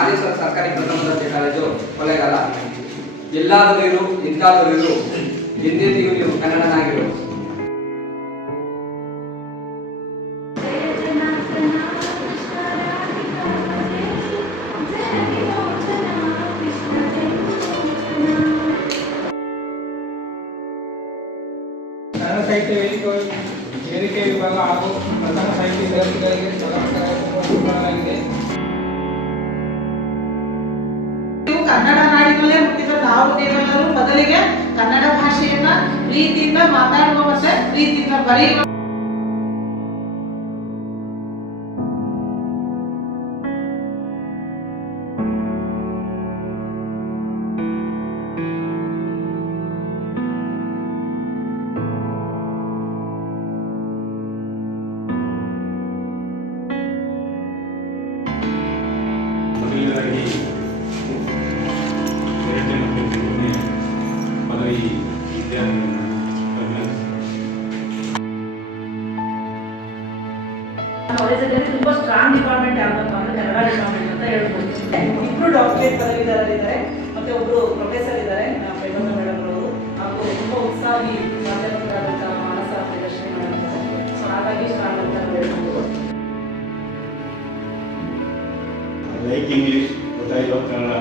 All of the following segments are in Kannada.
ಮಾದೇಶ್ವರ ಸರ್ಕಾರಿ ಪ್ರಥಮ ದರ್ಜೆ ಕಾಲೇಜು ಕೊಳ್ಳೇಗಾಲ. ಎಲ್ಲಾದರೂ ಇರು, ಎಂತಾದರೂ ಇರು, ಎಂದೆಂದಿಗೂ ನೀವು ಕನ್ನಡನಾಗಿರು. ಕನ್ನಡ ಸಾಹಿತ್ಯ ವೇದಿಕೆ ವಿಭಾಗ ಹಾಗೂ ಪ್ರಥಮ ಸಾಹಿತ್ಯ ವಿದ್ಯಾರ್ಥಿಗಳಿಗೆ ಸ್ವೀಕರಣವಾಗಿದೆ. ಕನ್ನಡ ನಾಡಿನಲ್ಲೇ ಹುಟ್ಟಿದ ನಾವು ನೀವೆಲ್ಲರೂ ಮೊದಲಿಗೆ ಕನ್ನಡ ಭಾಷೆಯನ್ನ ಪ್ರೀತಿಯಿಂದ ಮಾತಾಡುವ ಮತ್ತೆ ಪ್ರೀತಿಯಿಂದ ಬರೆಯುವ ಪದವಿ ಕಾಲೇಜಲ್ಲಿ ತುಂಬಾ ಸ್ಟ್ರಾಂಗ್ ಡಿಪಾರ್ಟ್ಮೆಂಟ್ ಯಾವ್ದಪ್ಪ ಅಂದ್ರೆ ಕನ್ನಡ ಡಿಪಾರ್ಟ್ಮೆಂಟ್ ಅಂತ ಹೇಳ್ಬೋದು. ಇಬ್ರು ಡಾಕ್ಟರೇಟ್ ಪದವೀಧರರಿದ್ದಾರೆ, ಮತ್ತೆ ಒಬ್ರು ಪ್ರೊಫೆಸರ್ ಇದ್ದಾರೆ ಪೆನ್ನಮ್ಮ ಮೇಡಮ್ ಅವರು, ಹಾಗೂ ತುಂಬಾ ಉತ್ಸಾಹಿ ಮಾಧ್ಯಮಗಳಾದಂಥ ಮಾನಸ ಪ್ರದರ್ಶನ ಮಾಡಿದ್ದಾರೆ. ಸೊ ಹಾಗಾಗಿ ಸ್ಟ್ರಾಂಗ್ ಅಂತ ಹೇಳ್ಬೋದು. ಲೈಕ್ ಇಂಗ್ಲೀಷ್ ಗೊತ್ತಾಯಿಲ್ಲ, ಕನ್ನಡ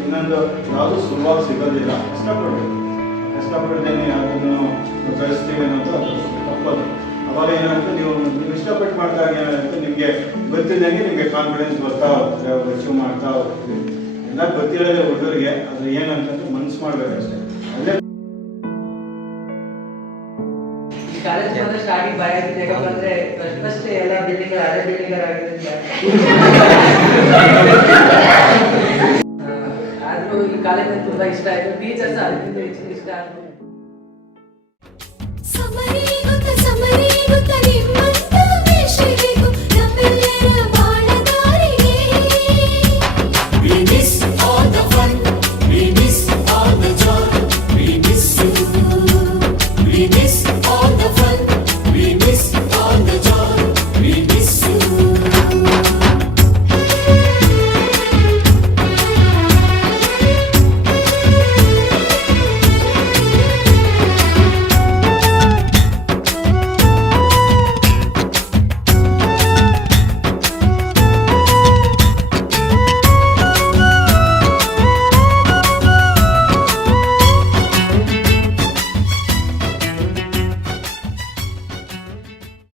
ಇನ್ನೊಂದು ಯಾವುದು ಸುಲಭವಾಗಿ ಸಿಗೋದಿಲ್ಲ. ಕಷ್ಟಪಡ್ದೇನೆ ಯಾವುದನ್ನು ಕಳಿಸ್ತೀವಿ ಅನ್ನೋದು ಅದು ತಪ್ಪದು. ಅವಾಗ ಏನಾಗುತ್ತೆ, ನೀವು ಇಷ್ಟಪಟ್ಟು ಮಾಡಿದಾಗ ಏನಾಗುತ್ತೆ, ನಿಮಗೆ ಗೊತ್ತಿದ್ದಂಗೆ ನಿಮಗೆ ಕಾನ್ಫಿಡೆನ್ಸ್ ಬರ್ತಾ ಹೋಗುತ್ತೆ, ಅಚೀವ್ ಮಾಡ್ತಾ ಹೋಗ್ತೀವಿ. ಎಲ್ಲ ಗೊತ್ತಿರೋದೇ ಹುಡುಗರಿಗೆ, ಅದು ಏನಂತಂದ್ರೆ ಮನಸ್ಸು ಮಾಡ್ಬೇಕಷ್ಟೇ. ಅಲ್ಲೇ ಕಾಲೇಜ್ ಬಂದ್ರೆ ಸ್ಟಾರ್ಟಿಂಗ್ ಭಯ ಆಗಿದೆ, ಯಾಕಂದ್ರೆ ಫಸ್ಟ್ ಎಲ್ಲ ಬಿಲ್ಡಿಂಗ್ ಹಳೆ ಬಿಲ್ಡಿಂಗ್ ಆಗಿದೆ. ಆದ್ರೂ ಈ ಕಾಲೇಜ್ ತುಂಬಾ ಇಷ್ಟ ಆಯ್ತು, ಟೀಚರ್ಸ್ ಅದಕ್ಕಿಂತ ಹೆಚ್ಚಿನ ಇಷ್ಟ ಆಯ್ತು. We miss all the fun, we miss all the joy, we miss you, we miss